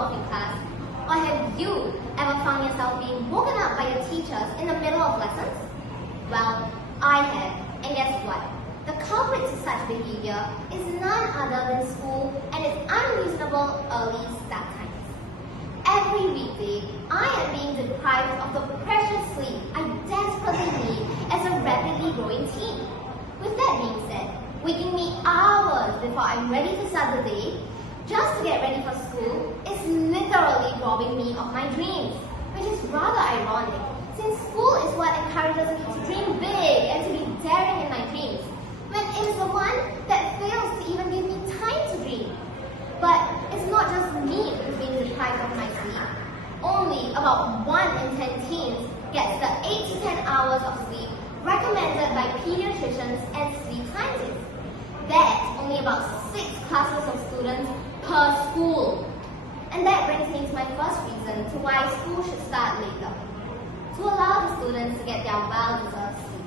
off in class? Or have you ever found yourself being woken up by your teachers in the middle of lessons? Well, I have, and guess what? The culprit to such behavior is none other than school and its unreasonable early start times. Every weekday, I am being deprived of the precious sleep I desperately need as a rapidly growing teen. With that being said, waking me hours before I'm ready to start the day, just to get ready for school, is literally robbing me of my dreams, which is rather ironic, since school is what encourages me to dream big and to be daring in my dreams, when it is the one that fails to even give me time to dream. But it's not just me who's being deprived of my sleep. Only about 1 in 10 teens gets the 8 to 10 hours of sleep recommended by pediatricians and sleep scientists. That's only about 6 classes of students per school. And that brings me to my first reason to why school should start later. To allow the students to get their well-deserved sleep.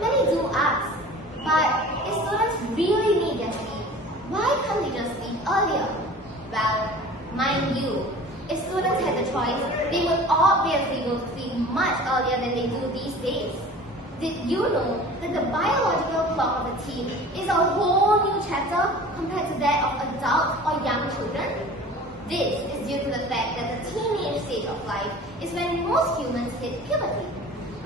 Many do ask, but if students really need their sleep, why can't they just sleep earlier? Well, mind you, if students had the choice, they would obviously go to sleep much earlier than they do these days. Did you know that the biological clock of a teen is a whole new chapter compared to that of adult or young children? This is due to the fact that the teenage stage of life is when most humans hit puberty,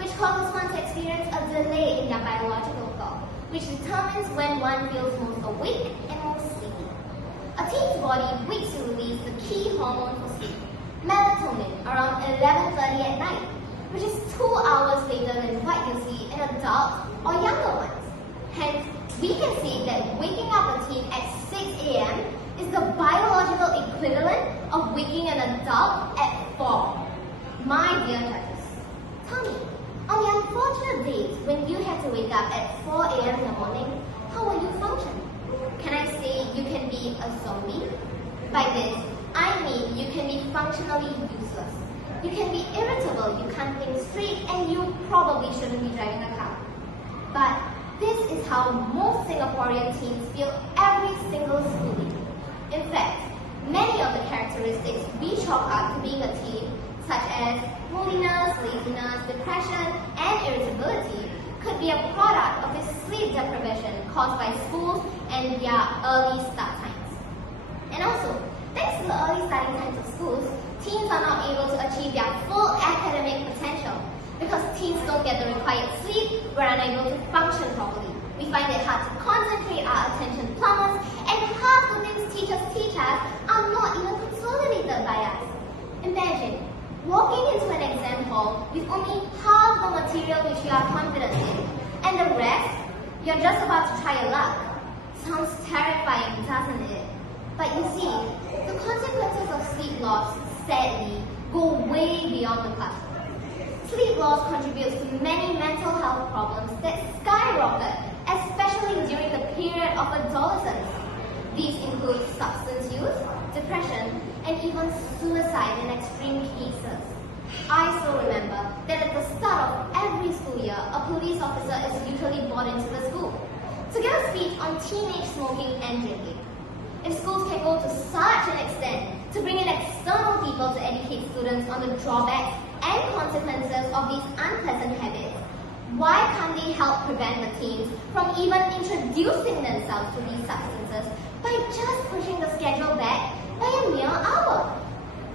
which causes one to experience a delay in their biological clock, which determines when one feels most awake and most sleepy. A teen's body waits to release the key hormone for sleep, melatonin, around 11:30 at night, which is 2 hours later than what you see in adults or younger ones. Hence, we can say that waking up a teen at 6 a.m. is the biological equivalent of waking an adult at 4. My dear judges, tell me, on the unfortunate days when you had to wake up at 4 a.m. in the morning, how will you function? Can I say you can be a zombie? By this, I mean you can be functionally useless. You can be irritable, you can't think straight, and you probably shouldn't be driving a car. But this is how most Singaporean teens feel every single school week. In fact, many of the characteristics we chalk up to being a teen, such as moodiness, laziness, depression, and irritability, could be a product of this sleep deprivation caused by schools and their early start times. And also, thanks to the early starting times of schools, teens are not able to achieve their full academic potential. Because teens don't get the required sleep, we're unable to function properly. We find it hard to concentrate, our attention plummets, and half the things teachers teach us are not even consolidated by us. Imagine walking into an exam hall with only half the material which you are confident in, and the rest, you're just about to try your luck. Sounds terrifying, doesn't it? But you see, the consequences of sleep loss, sadly, go way beyond the classroom. Sleep loss contributes to many mental health problems that skyrocket, especially during the period of adolescence. These include substance use, depression, and even suicide in extreme cases. I still remember that at the start of every school year, a police officer is usually brought into the school to give a speech on teenage smoking and drinking. If schools can go to such an extent to bring in external people to educate students on the drawbacks and consequences of these unpleasant habits, why can't they help prevent the teens from even introducing themselves to these substances by just pushing the schedule back by a mere hour?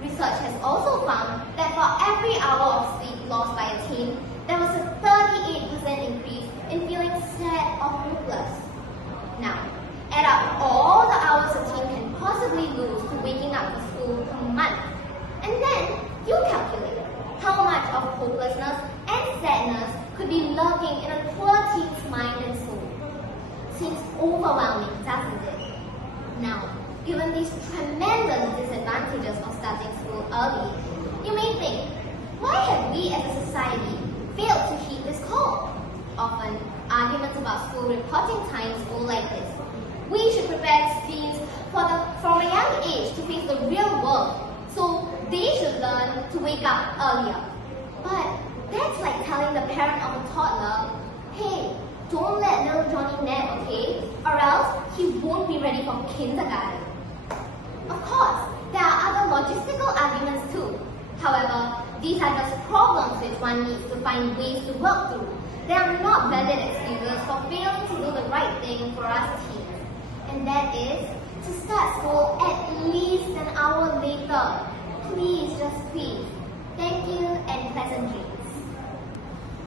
Research has also found that for every hour of sleep lost by a teen, there was a 38% increase in feeling sad or hopeless. Now, add up all the hours a teen can possibly lose to waking up for school per month, and then you calculate how much of hopelessness and sadness could be lurking in a poor teen's mind and soul. Seems overwhelming, doesn't it? Now, given these tremendous disadvantages of starting school early, you may think, why have we as a society failed to heed this call? Often, arguments about school reporting times go like this. We should prepare teens from a young age to face the real world, so they should learn to wake up earlier. But that's like telling the parent of a toddler, hey, don't let little Johnny nap, okay? Or else he won't be ready for kindergarten. Of course, there are other logistical arguments too. However, these are just problems which one needs to find ways to work through. They are not valid excuses for failing to do the right thing for us teens. And that is to start school at least an hour later. Please, just please. Thank you and pleasant dreams.